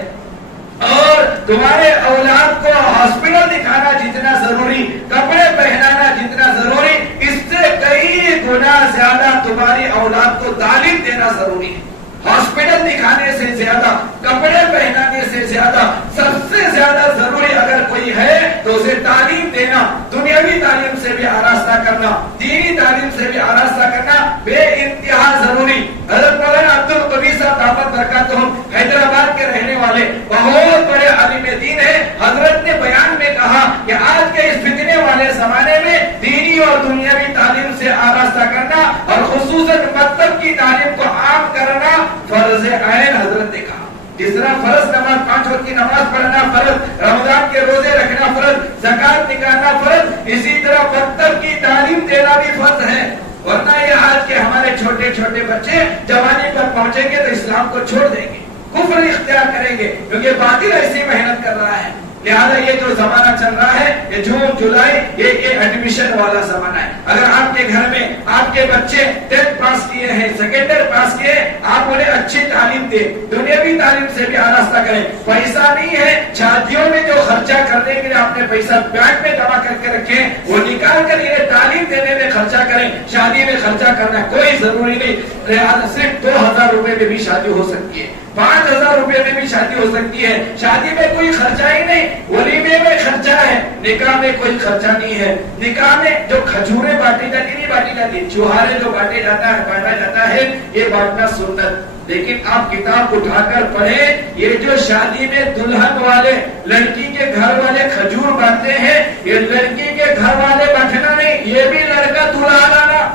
اور تمہارے اولاد کو ہاسپٹل دکھانا جتنا ضروری، کپڑے پہنانا جتنا ضروری، اس سے کئی گنا زیادہ تمہاری اولاد کو تعلیم دینا ضروری ہے۔ ہاسپٹل دکھانے سے زیادہ، کپڑے پہنانے سے زیادہ، سب سے زیادہ ضروری اگر کوئی ہے تو اسے تعلیم دینا، دنیاوی تعلیم سے بھی آراستہ کرنا، دینی تعلیم سے بھی آراستہ کرنا بے انتہا ضروری۔ حضرت مولانا عبد القوی صاحب دامت برکاتہم حیدرآباد کے رہنے والے بہت بڑے عالم دین ہیں، حضرت نے بیان میں کہا کہ آج کے اس فتنے والے زمانے میں دینی اور دنیاوی تعلیم سے آراستہ کرنا اور خصوصاً مکتب کی تعلیم کو عام کرنا فرض عین حضرت نے کہا۔ جس طرح فرض نماز 5 وقت کی نماز پڑھنا فرض، رمضان کے روزے رکھنا فرض، زکات نکالنا فرض، اسی طرح مکتب کی تعلیم دینا بھی فرض ہے۔ ورنہ یہ آج کے ہمارے چھوٹے چھوٹے بچے جوانی پر پہنچیں گے تو اسلام کو چھوڑ دیں گے، کفر اختیار کریں گے، کیونکہ باطل ایسی محنت کر رہا ہے۔ لہذا یہ جو زمانہ چل رہا ہے، یہ جون جولائی یہ ایڈمیشن والا زمانہ ہے۔ اگر آپ کے گھر میں آپ کے بچے 10th پاس کیے ہیں، سیکنڈ ایئر پاس کیے، آپ انہیں اچھی تعلیم دیں، دنیاوی تعلیم سے بھی آراستہ کریں۔ پیسہ نہیں ہے، شادیوں میں جو خرچہ کرنے کے لیے آپ نے پیسہ بینک میں جمع کر کے رکھے، وہ نکال کر انہیں تعلیم دینے میں خرچہ کریں۔ شادی میں خرچہ کرنا کوئی ضروری نہیں، لہذا صرف 2,000 روپے میں بھی شادی ہو سکتی ہے، 5,000 روپے میں بھی شادی ہو سکتی ہے۔ شادی میں کوئی خرچہ ہی نہیں، ولیمے میں خرچہ ہے، نکاح میں کوئی خرچہ نہیں ہے۔ نکاح میں جو کھجوریں بانٹی جاتی نہیں بانٹی جاتی، چوہارے جو بانٹے جاتا ہے بانٹا جاتا ہے، یہ بانٹنا سنت۔ لیکن آپ کتاب اٹھا کر پڑھیں، یہ جو شادی میں دلہن والے لڑکی کے گھر والے کھجور بانٹتے ہیں، یہ لڑکی کے گھر والے بانٹنا نہیں، یہ بھی لڑکا دلہا لانا،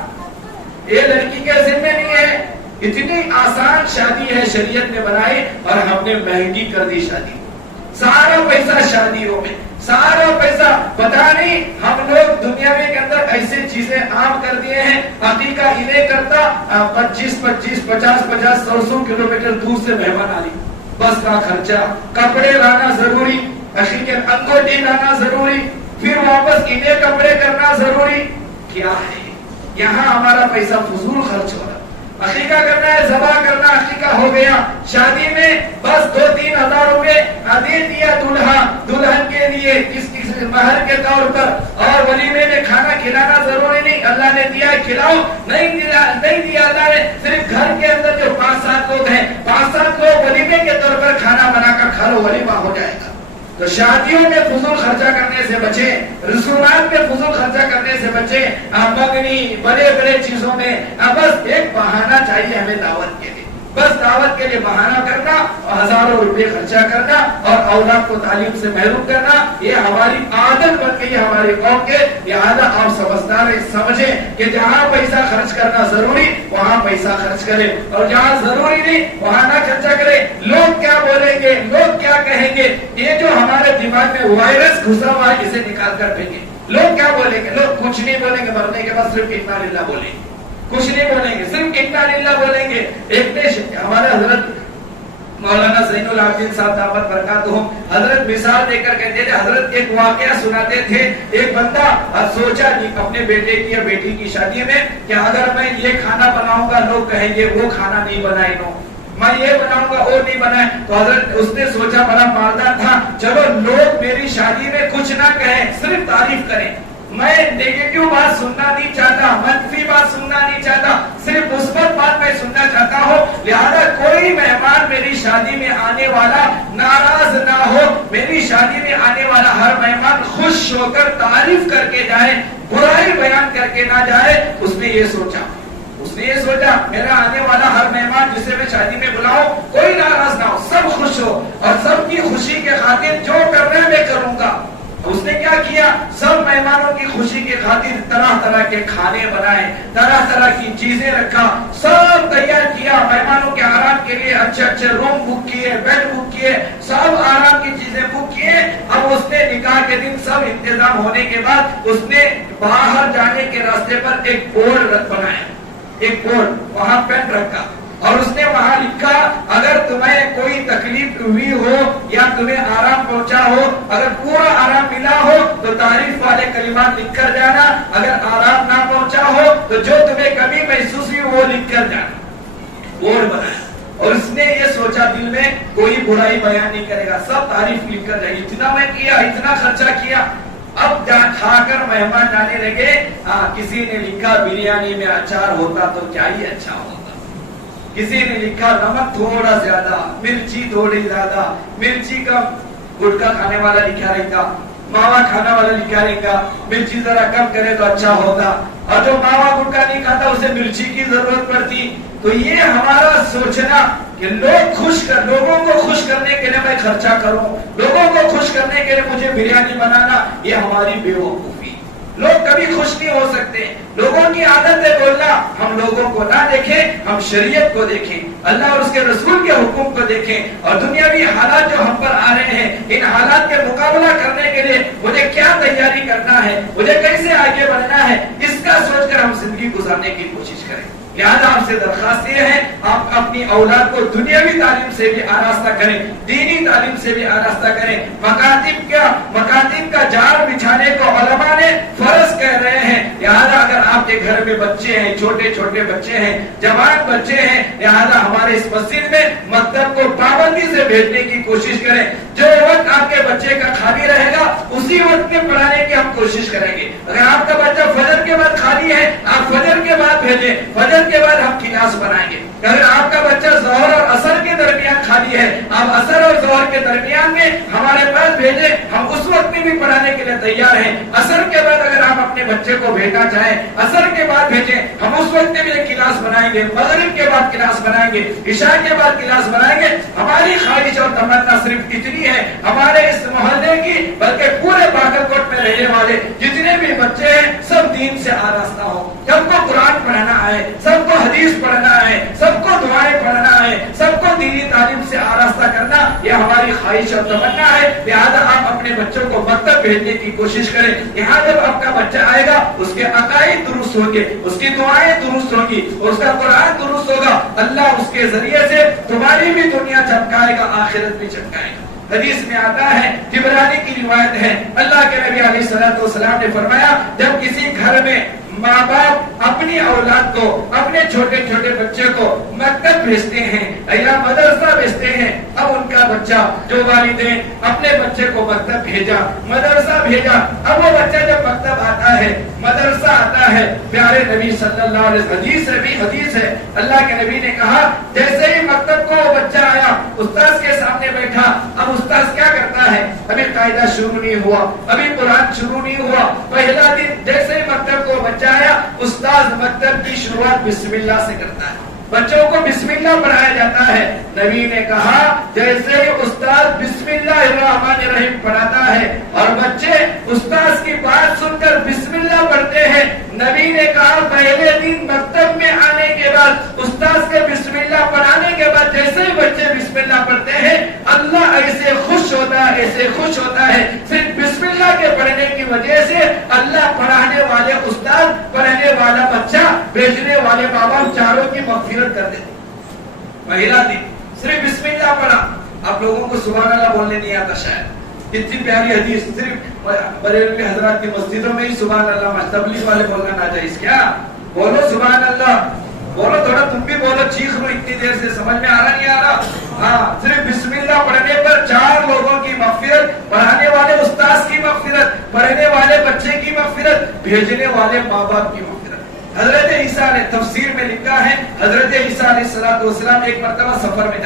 یہ لڑکی کے ذمہ نہیں ہے۔ اتنی آسان شادی ہے شریعت نے بنائی اور ہم نے مہنگی کر دی شادی. سارا پیسہ شادیوں میں, سارا پیسہ. پتا نہیں ہم لوگ دنیا کے اندر ایسے چیزیں عام کر دیے ہیں. عقیقہ انہیں کرتا 25-50 کلومیٹر دور سے مہمان آ رہی, بس کا خرچہ, کپڑے لانا ضروری, عقیقے انگوٹی لانا ضروری, پھر واپس انہیں کپڑے کرنا ضروری. کیا ہے یہاں ہمارا پیسہ فضول خرچ ہو رہا. عقیقہ کرنا ہے, ذبح کرنا, عقیقہ ہو گیا. شادی میں بس 2-3 ہزار روپے دے دیا دلہا دلہن کے لیے کس مہر کے طور پر, اور ولیمے میں کھانا کھلانا ضروری نہیں. اللہ نے دیا کھلاؤ, نہیں دیا اللہ نے. صرف گھر کے اندر جو 5-7 لوگ ہیں, 5-7 لوگ ولیمے کے طور پر کھانا بنا کر کھا لو, ولیمہ ہو جائے گا. تو شادیوں میں فضول خرچہ کرنے سے بچیں, رسومات میں فضول خرچہ کرنے سے بچیں. مگنی بڑے بڑے چیزوں میں بس ایک بہانہ چاہیے ہمیں دعوت کے لیے, بس دعوت کے لیے بہانہ کرنا اور ہزاروں روپے خرچہ کرنا اور اولاد کو تعلیم سے محروم کرنا, یہ ہماری عادت بن گئی ہماری قوم کے. لہٰذا آپ سمجھدار سمجھیں کہ جہاں پیسہ خرچ کرنا ضروری وہاں پیسہ خرچ کرے, اور جہاں ضروری نہیں وہاں نہ خرچہ کرے. لوگ کیا بولیں گے, لوگ کیا کہیں گے, یہ جو ہمارے دماغ میں وائرس گھسا ہوا ہے اسے نکال کر پھینکیں. لوگ کیا بولیں گے, لوگ کچھ نہیں بولیں گے, مرنے کے بعد صرف انا للہ بولیں گے, کچھ نہیں بولیں گے, صرف انا للہ بولیں گے. ایک ہمارے حضرت مولانا زین العابدین صاحب دامت برکاتہم حضرت مثال دے کر کہتے تھے, حضرت ایک واقعہ سناتے تھے. ایک بندہ سوچا اپنے بیٹے کی یا بیٹی کی شادی میں کہ اگر میں یہ کھانا بناؤں گا لوگ کہیں گے وہ کھانا نہیں بنائے, نو میں یہ بناؤں گا اور نہیں بنائے. تو حضرت اس نے سوچا, بڑا مالدار تھا, چلو لوگ میری شادی میں کچھ نہ کہیں, صرف تعریف کریں. میں نیگیٹو بات سننا نہیں چاہتا, منفی بات سننا نہیں چاہتا, صرف مثبت بات میں سننا چاہتا ہوں. لہذا کوئی مہمان میری شادی میں آنے والا ناراض نہ ہو, میری شادی میں آنے والا ہر مہمان خوش ہو کر تعریف کر کے جائے, برائی بیان کر کے نہ جائے. اس نے یہ سوچا میرا آنے والا ہر مہمان جسے میں شادی میں بلاؤں کوئی ناراض نہ ہو, سب خوش ہو, اور سب کی خوشی کے خاطر جو کرنا ہے میں کروں گا. اس نے کیا کیا, سب مہمانوں کی خوشی کی خاطر طرح طرح کے کھانے بنائے, طرح طرح کی چیزیں رکھا, سب تیار کیا. مہمانوں کے آرام کے لیے اچھے اچھے روم بک کیے, بیڈ بک کیے, سب آرام کی چیزیں بک کیے. اب اس نے نکاح کے دن سب انتظام ہونے کے بعد اس نے باہر جانے کے راستے پر ایک بورڈ بنایا, ایک بورڈ وہاں پین رکھا, اور اس نے وہاں لکھا اگر تمہیں کوئی تکلیف ہوئی ہو یا تمہیں آرام پہنچا ہو, اگر پورا آرام ملا ہو تو تعریف والے کلمات لکھ کر جانا, اگر آرام نہ پہنچا ہو تو جو تمہیں کمی محسوس ہوئی وہ لکھ کر جانا. بورڈ بنایا, اور اس نے یہ سوچا دل میں کوئی برائی بیان نہیں کرے گا, سب تعریف لکھ کر جائے. اتنا میں کیا, اتنا خرچہ کیا. اب کھا کر مہمان جانے لگے, کسی نے لکھا بریانی میں اچار ہوتا تو کیا ہی اچھا ہوتا, کسی نے لکھا نمک تھوڑا زیادہ, مرچی تھوڑی زیادہ, مرچی کم, گٹکا کھانے والا لکھا رہتا, ماوا کھانے والا لکھا رہتا, مرچی ذرا کم کرے تو اچھا ہوتا, اور جو ماوا گٹکا نہیں کھاتا اسے مرچی کی ضرورت پڑتی. تو یہ ہمارا سوچنا کہ لوگوں کو خوش کرنے کے لیے میں خرچہ کروں, لوگوں کو خوش کرنے کے لیے مجھے بریانی بنانا, یہ ہماری بے وقوفی. لوگ کبھی خوش نہیں ہو سکتے, لوگوں کی عادت ہے بولنا. ہم لوگوں کو نہ دیکھیں, ہم شریعت کو دیکھیں, اللہ اور اس کے رسول کے حکم کو دیکھیں, اور دنیاوی حالات جو ہم پر آ رہے ہیں ان حالات کے مقابلہ کرنے کے لیے مجھے کیا تیاری کرنا ہے, مجھے کیسے آگے بڑھنا ہے, اس کا سوچ کر ہم زندگی گزارنے کی کوشش کریں. لہذا آپ سے درخواست یہ ہے آپ اپنی اولاد کو دنیاوی تعلیم سے بھی آراستہ کریں, دینی تعلیم سے بھی آراستہ کریں. مکاتب کا جال بچھانے کو علماء نے فرض کہہ رہے ہیں. لہذا اگر آپ کے گھر میں بچے ہیں, چھوٹے چھوٹے بچے ہیں, جوان بچے ہیں, لہذا ہمارے اس مسجد میں مکتب کو پابندی سے بھیجنے کی کوشش کریں. جو وقت آپ کے بچے کا خالی رہے گا اسی وقت میں پڑھانے کی ہم کوشش کریں گے. اگر آپ کا بچہ فجر کے بعد خالی ہے آپ فجر کے بعد بھیجیں, فجر کے بعد ہم کلاس بنائیں گے. اگر آپ کا بچہ ظہر اور عصر کے درمیان خالی ہے آپ عصر اور ظہر کے درمیان میں ہمارے پاس بھیجیں, ہم اس وقت میں بھی پڑھانے کے لیے تیار ہیں. اثر کے بعد اگر آپ اپنے بچے کو بھیجنا چاہیں, اثر کے بعد بھیجیں, ہم اس وقت میں بھی کلاس بنائیں گے, مغرب کے بعد کلاس بنائیں گے, عشاء کے بعد کلاس بنائیں گے. ہماری خواہش اور تمنا صرف اتنی ہے, ہمارے اس محلے کی بلکہ پورے باقر کوٹ میں رہنے والے جتنے بھی بچے ہیں سب دین سے آراستہ ہو, سب کو قرآن پڑھنا ہے, سب کو حدیث پڑھنا ہے, سب کو دعائیں پڑھنا ہے, سب کو دینی تعلیم سے آراستہ کرنا, یہ ہماری خواہش اور تمنا ہے. لہذا آپ اپنے بچوں کو مکتب بھیجنے کی کوشش کریں. یہاں جب آپ کا بچہ آئے گا اس کے عقائد درست ہوں گے, اس کی دعائیں درست ہوں گی, اس کا قرآن درست ہوگا. اللہ اس کے ذریعے سے تمہاری بھی دنیا چمکائے گا, آخرت بھی چمکائے گا. حدیث میں آتا ہے, جبرانی کی روایت ہے, اللہ کے نبی علیہ الصلوۃ والسلام نے فرمایا جب کسی گھر میں ماں باپ اپنی اولاد کو, اپنے چھوٹے چھوٹے بچے کو مکتب بھیجتے ہیں یا مدرسہ بھیجتے ہیں, اب ان کا بچہ جو والدین اپنے بچے کو مکتب بھیجا, مدرسہ بھیجا, اب وہ بچہ جب مکتب آتا ہے, مدرسہ آتا ہے, پیارے نبی صلی اللہ علیہ وسلم, حدیث ہے بھی حدیث ہے, اللہ کے نبی نے کہا جیسے ہی مکتب کو وہ بچہ آیا, استاذ کے سامنے بیٹھا, اب استاذ کیا کرتا ہے, ابھی قاعدہ شروع نہیں ہوا, ابھی قرآن شروع نہیں ہوا, پہلا دن جیسے ہی مکتب کو بچہ آیا, استاذ مکتب کی شروعات بسم اللہ سے کرتا ہے, بچوں کو بسم اللہ پڑھایا جاتا ہے. نبی نے کہا جیسے ہی استاد بسم اللہ الرحمن الرحیم پڑھاتا ہے اور بچے استاذ کی بات سن کر بسم اللہ پڑھتے ہیں, نبی نے کہا پہلے دن مکتب میں آنے کے بعد استاذ کے بسم اللہ پڑھانے کے بعد جیسے ہی بچے بسم اللہ پڑھتے ہیں, اللہ ایسے خوش ہوتا ہے, ایسے خوش ہوتا ہے, صرف بسم اللہ کے پڑھنے کی وجہ سے اللہ پڑھانے والے استاد, پڑھنے والا بچہ, بھیجنے والے ماں باپ چاروں کی مغفرت کر دیتے. پہلا دن صرف بسم اللہ پڑھا. آپ لوگوں کو سبحان اللہ بولنے نہیں آتا شاید, اتنی پیاری حدیث, صرف بریلوی حضرات کی مسجدوں میں ہی سبحان اللہ, تبلیغ والے بولنا ناجائز کیا؟ بولو سبحان اللہ, بولو, تھوڑا تم بھی بولو, چیخ لو, اتنی دیر سے سمجھ میں آ رہا نہیں آ رہا؟ ہاں, صرف بسم اللہ پڑھنے پر 4 لوگوں کی مغفرت, پڑھانے والے استاذ کی مغفرت, پڑھنے والے بچے کی مغفرت, بھیجنے والے ماں باپ کی مغفرت. حضرت عیسیٰ نے تفسیر میں لکھا ہے, حضرت عیسیٰ علیہ السلام ایک مرتبہ سفر میں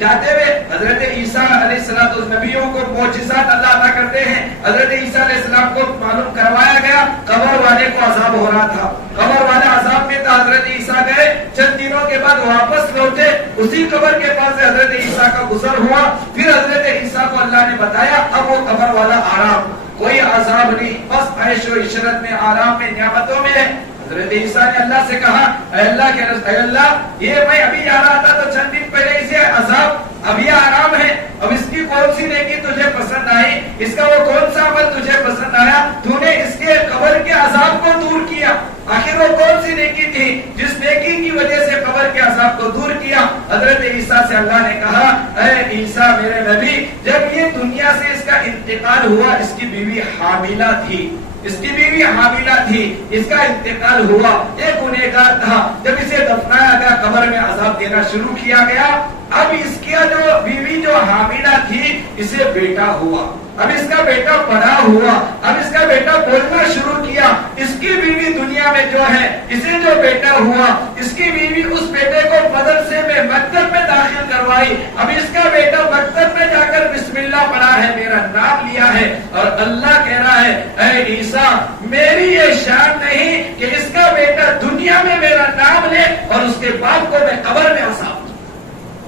جاتے ہوئے حضرت عیسیٰ علیہ السلام, نبیوں کو معجزات اللہ عطا کرتے ہیں. حضرت عیسیٰ علیہ السلام کو معلوم کروایا گیا قبر والے کو عذاب ہو رہا تھا, قبر والا عذاب میں تھا. حضرت عیسیٰ گئے, چند دنوں کے بعد واپس لوٹے, اسی قبر کے پاس سے حضرت عیسیٰ کا گزر ہوا. پھر حضرت عیسیٰ کو اللہ نے بتایا اب وہ قبر والا آرام, کوئی عذاب نہیں, بس عیش و عشرت میں, آرام میں, نعمتوں میں ہے. حضرت عیسیٰ نے اللہ سے کہا اے اللہ کے رسول, اے اللہ, یہ میں ابھی جا رہا تھا تو چند دن پہلے اسے عذاب, اب یہ آرام ہے, اب اس کی کون سی نیکی تجھے پسند آئی, اس کا وہ کون سا عمل تجھے پسند آیا, تو نے اس کے قبر کے عذاب کو دور کیا. آخر وہ کون سی نیکی تھی جس نیکی کی وجہ سے قبر کے عذاب کو دور کیا؟ حضرت عیسیٰ سے اللہ نے کہا اے عیسیٰ میرے نبی, جب یہ دنیا سے اس کا انتقال ہوا, اس کی بیوی حاملہ تھی, اس کی بیوی حاملہ تھی, اس کا انتقال ہوا, ایک گنہگار تھا, جب اسے دفنایا گیا قبر میں عذاب دینا شروع کیا گیا. اب اس کی جو بیوی جو حاملہ تھی اسے بیٹا ہوا, اب اس کا بیٹا بڑا ہوا, اب اس کا بیٹا بولنا شروع کیا. اس کی بیوی دنیا میں جو ہے, اسے جو بیٹا ہوا, اس کی بیوی اس بیٹے کو مدرسے میں, مکتب میں داخل کروائی. اب اس کا بیٹا مکتب میں جا کر بسم اللہ پڑھا ہے, میرا نام لیا ہے, اور اللہ کہہ رہا ہے اے عیسیٰ میری یہ شان نہیں کہ اس کا بیٹا دنیا میں میرا نام لے اور اس کے باپ کو میں قبر میں عذاب دوں,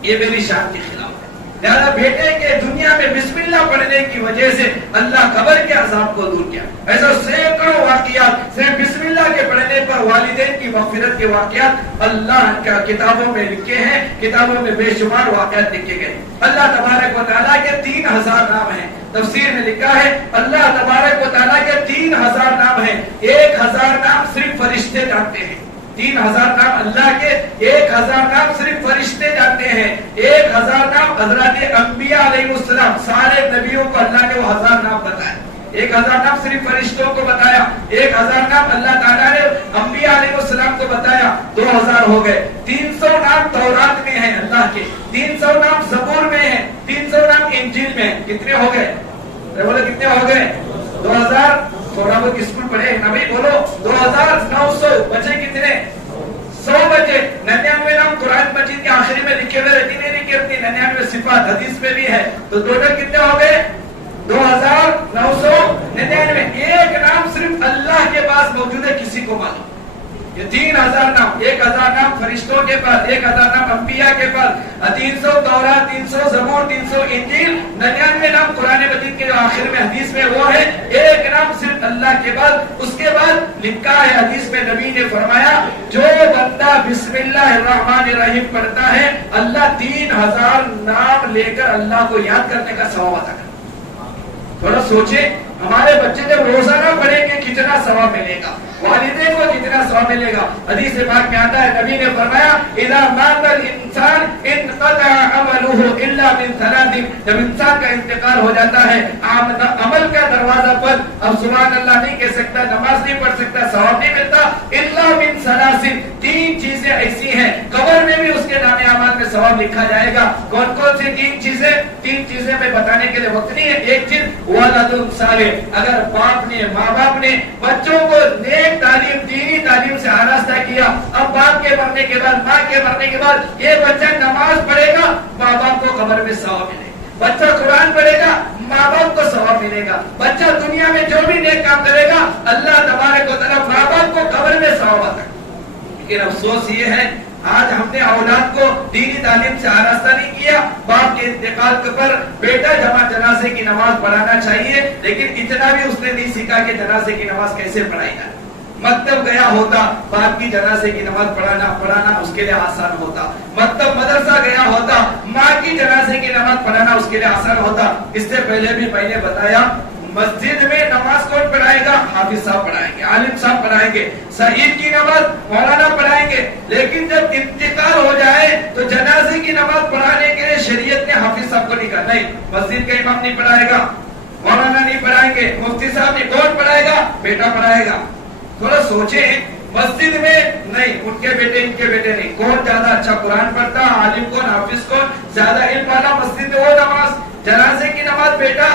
یہ میری شان کے خلاف ہے. لہذا بیٹے کے دنیا میں بسم اللہ پڑھنے کی وجہ سے اللہ قبر کے عذاب کو دور کیا. ایسا سینکڑوں واقعات صرف بسم اللہ کے پڑھنے پر والدین کی مغفرت کے واقعات اللہ کا کتابوں میں لکھے ہیں, کتابوں میں بے شمار واقعات لکھے گئے. اللہ تبارک و تعالیٰ کے 3000 نام ہیں, تفسیر میں لکھا ہے اللہ تبارک و تعالیٰ کے 3000 نام ہیں. 1000 نام صرف فرشتے جانتے ہیں, 3000 نام اللہ کے, 1000 نام صرف فرشتے جانتے ہیں, 1000 نام حضرات انبیاء علیہ السلام, سارے نبیوں کو اللہ نے وہ 1000 نام بتایا. 1000 نام صرف فرشتوں کو بتایا, 1000 نام اللہ تعالیٰ نے انبیاء علیہ السلام کو بتایا, 2000 ہو گئے. 300 نام تورات میں ہیں اللہ کے, 300 نام زبور میں ہیں, 300 نام انجیل میں. کتنے ہو گئے؟ بولو کتنے ہو گئے؟ 2000. تھوڑا بہت اسکول پڑھے نبی, بولو 2900. بچے کتنے؟ 100 بچے. 99 نام قرآن مجید کے آخری میں لکھے ہوئے رہتی, نہیں لکھے ہوتی, 99 صفات حدیث میں بھی ہے, تو ٹوٹل کتنے ہو گئے؟ 2999 ایک نام صرف اللہ کے پاس موجود ہے، کسی کو معلوم؟ یہ 3000 نام، 1000 نام فرشتوں کے پاس، 1000 نام انبیاء کے پاس، 300 تورات، 300 زبور، 300 انجیل، 99 نام قرآن مجید کے جو آخر میں حدیث میں وہ ہے، ایک نام صرف اللہ کے بعد۔ اس کے بعد لکھا ہے حدیث میں، نبی نے فرمایا جو بندہ بسم اللہ الرحمن الرحیم پڑھتا ہے، اللہ 3000 نام لے کر اللہ کو یاد کرنے کا ثواب عطا کرتا ہے۔ تھوڑا سوچیں، ہمارے بچے جب روزانہ پڑھیں گے کتنا ثواب ملے گا، والدین کو کتنا ثواب ملے گا۔ حدیث پاک میں آتا ہے، نبی نے فرمایا اذا مات الانسان انقطع عمله الا من ثلاث، جب انسان کا انتقال ہو جاتا ہے عمل کا دروازہ بند، اب سبحان اللہ نہیں کہہ سکتا، نماز نہیں پڑھ سکتا، ثواب نہیں ملتا، الا من ثلاث، 3 چیزیں ایسی ہیں قبر میں بھی اس کے نام اعمال میں ثواب لکھا جائے گا۔ کون کون سی 3 چیزیں؟ 3 چیزیں میں بتانے کے لیے وقت نہیں ہے۔ ایک چیز ولد صالح، اگر باپ نے، ماں باپ نے بچوں کو نیک تعلیم، دینی تعلیم سے آراستہ کیا، اب باپ کے مرنے کے بعد، ماں کے مرنے کے بعد یہ بچہ نماز پڑھے گا، ماں باپ کو قبر میں ثواب ملے گا، بچہ قرآن پڑھے گا، ماں باپ کو ثواب ملے گا، بچہ دنیا میں جو بھی نیک کام کرے گا اللہ تبارک و تعالیٰ ماں باپ کو قبر میں ثواب عطا کرے گا۔ لیکن افسوس یہ ہے آج ہم نے اولاد کو دینی تعلیم سے آراستہ نہیں کیا۔ باپ کے انتقال پر بیٹا جنازے کی نماز پڑھانا چاہیے، لیکن اتنا بھی اس نے نہیں سیکھا کہ جنازے کی نماز کیسے پڑھائی جائے۔ مکتب گیا ہوتا، باپ کی جنازے کی نماز پڑھانا اس کے لیے آسان ہوتا، مکتب مدرسہ گیا ہوتا، ماں کی جنازے کی نماز پڑھانا اس کے لیے آسان ہوتا۔ اس سے پہلے بھی میں نے بتایا مسجد میں نماز کون پڑھائے گا؟ حافظ صاحب پڑھائیں گے، عالم صاحب پڑھائیں گے، سعید کی نماز مولانا پڑھائیں گے، لیکن جب انتقال ہو جائے تو جنازے کی نماز پڑھانے کے لیے شریعت نے حافظ صاحب کو نہیں کہا، نہیں، مسجد کا امام نہیں پڑھائے گا، مولانا نہیں پڑھائیں گے، مفتی صاحب نہیں، کون پڑھائے گا؟ بیٹا پڑھائے گا۔ تھوڑا سوچیں، مسجد میں نہیں، ان کے بیٹے ان کے بیٹے نہیں، کون زیادہ اچھا قرآن پڑھتا، عالم کون، حافظ کون، زیادہ علم والا مسجد میں وہ نماز، جنازے کی نماز بیٹا۔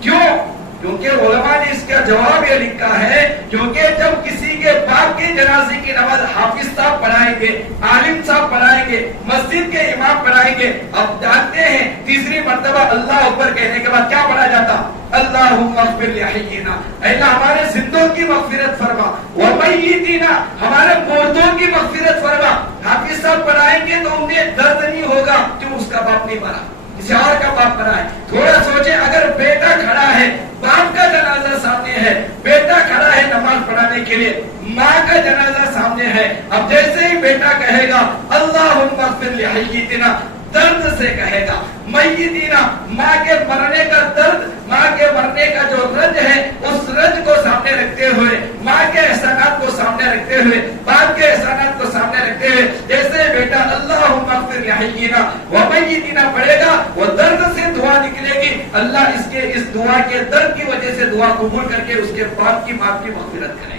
کیوں؟ کیونکہ علماء نے اس کا جواب یہ لکھا ہے، کیونکہ جب کسی کے باپ کے جنازے کی نماز حافظ صاحب پڑھائیں گے، عالم صاحب پڑھائیں گے، مسجد کے امام پڑھائیں گے، اب جانتے ہیں تیسری مرتبہ اللہ اکبر کہنے کے بعد کیا پڑھا جاتا؟ اللہم اغفر لحیینا، اے اللہ ہمارے زندوں کی مغفرت فرما، ومیتینا، ہمارے مردوں کی مغفرت فرما۔ حافظ صاحب پڑھائیں گے تو انہیں درد نہیں ہوگا کیوں اس کا باپ نہیں مرا، کسی اور کا باپ مرا ہے۔ تھوڑا سوچیں، اگر بیٹا کھڑا ہے، باپ کا جنازہ سامنے ہے، بیٹا کھڑا ہے نماز پڑھانے کے لیے، ماں کا جنازہ سامنے ہے، اب جیسے ہی بیٹا کہے گا اللہم اغفر لحیینا، درد سے کہے گا، میتینا، ماں کے مرنے کا درد، ماں کے مرنے کا جو رنج ہے اس رنج کو سامنے رکھتے ہوئے، ماں کے احسانات کو سامنے رکھتے ہوئے، باپ کے احسانات کو سامنے رکھتے ہوئے، جیسے بیٹا اللہم اغفر لحیینا ومیتینا پڑھے گا، وہ درد سے دعا نکلے گی، اللہ اس دعا کے درد کی وجہ سے دعا قبول کر کے اس کے باپ کی ماں کی مغفرت کرے گی۔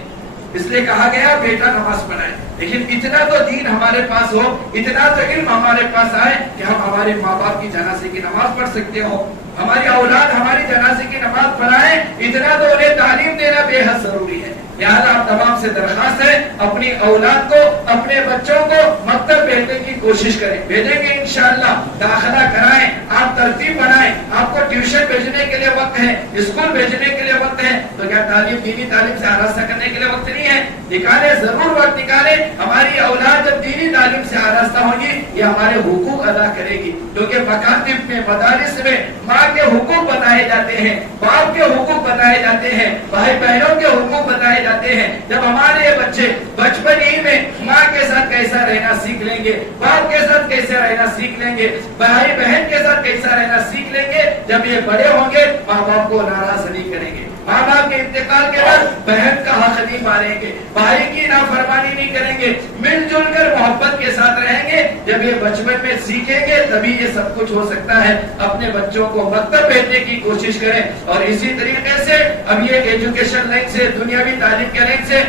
اس لیے کہا گیا بیٹا نماز پڑھائے، لیکن اتنا تو دین ہمارے پاس ہو، اتنا تو علم ہمارے پاس آئے کہ ہم ہمارے ماں باپ کی جنازے کی نماز پڑھ سکتے ہو، ہماری اولاد ہماری جنازے کی نماز پڑھائے، اتنا تو انہیں تعلیم دینا بے حد ضروری ہے۔ لہٰذا آپ تمام سے درخواست ہے اپنی اولاد کو، اپنے بچوں کو مکتب بھیجنے کی کوشش کریں، بھیجیں گے انشاءاللہ، داخلہ کرائیں، آپ ترتیب بنائیں، آپ کو ٹیوشن بھیجنے کے لیے وقت ہے، اسکول بھیجنے کے لیے وقت ہے، تو کیا تعلیم، دینی تعلیم سے آراستہ کرنے کے لیے وقت نہیں ہے؟ نکالیں، ضرور وقت نکالیں۔ ہماری اولاد جب دینی تعلیم سے آراستہ ہوگی یہ ہمارے حقوق ادا کرے گی، کیونکہ مکاتب میں، مدارس میں ماں کے حقوق بتائے جاتے ہیں، باپ کے حقوق بتائے جاتے ہیں، بھائی بہنوں کے حقوق بتائے جاتے ہیں۔ جب ہمارے یہ بچے بچپن ہی میں ماں کے ساتھ کیسا رہنا سیکھ لیں گے، باپ کے ساتھ کیسے رہنا سیکھ لیں گے، بھائی بہن کے ساتھ کیسا رہنا سیکھ لیں گے، جب یہ بڑے ہوں گے ماں باپ کو ناراض نہیں کریں گے، ماں باپ کے انتقال کے بعد بہن کا حق نہیں مانیں گے، بھائی کی نافرمانی نہیں کریں گے، مل جل کر محبت کے ساتھ رہیں گے۔ جب یہ بچپن میں سیکھیں گے تبھی یہ سب کچھ ہو سکتا ہے۔ اپنے بچوں کو مکتب بھیجنے کی کوشش کریں، اور اسی طریقے سے اب یہ ایجوکیشن لائن سے، دنیاوی تعلیم کے لائن سے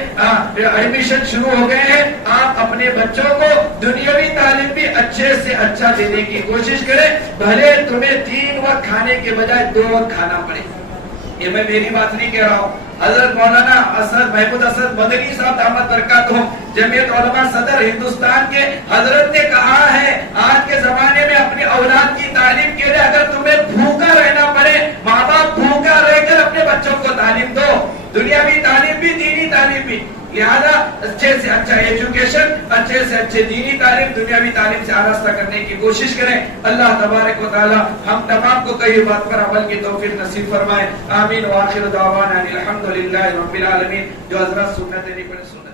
ایڈمیشن شروع ہو گئے ہیں، آپ اپنے بچوں کو دنیاوی تعلیم بھی اچھے سے اچھا دینے کی کوشش کریں، بھلے تمہیں 3 وقت کھانے کے بجائے 2 وقت کھانا پڑے۔ یہ میں میری بات نہیں کہہ رہا ہوں، حضرت مولانا اسد محمود اسد مدنی صاحب دامت برکاتہم جمعیت علماء صدر ہندوستان کے حضرت نے کہا ہے آج کے زمانے میں اپنی اولاد کی تعلیم کے لیے اگر تمہیں بھوکا رہنا پڑے، ماں باپ بھوکا اچھے سے اچھا ایجوکیشن، اچھے سے اچھے دینی تعلیم، دنیاوی تعلیم سے آراستہ کرنے کی کوشش کریں. اللہ تبارک و تعالی ہم تمام کو کئی بات پر عمل کی توفیق نصیب فرمائے. آمین. وآخر دعوانا الحمدللہ رب العالمین. جو حضرات سنت نہیں پڑھے سنت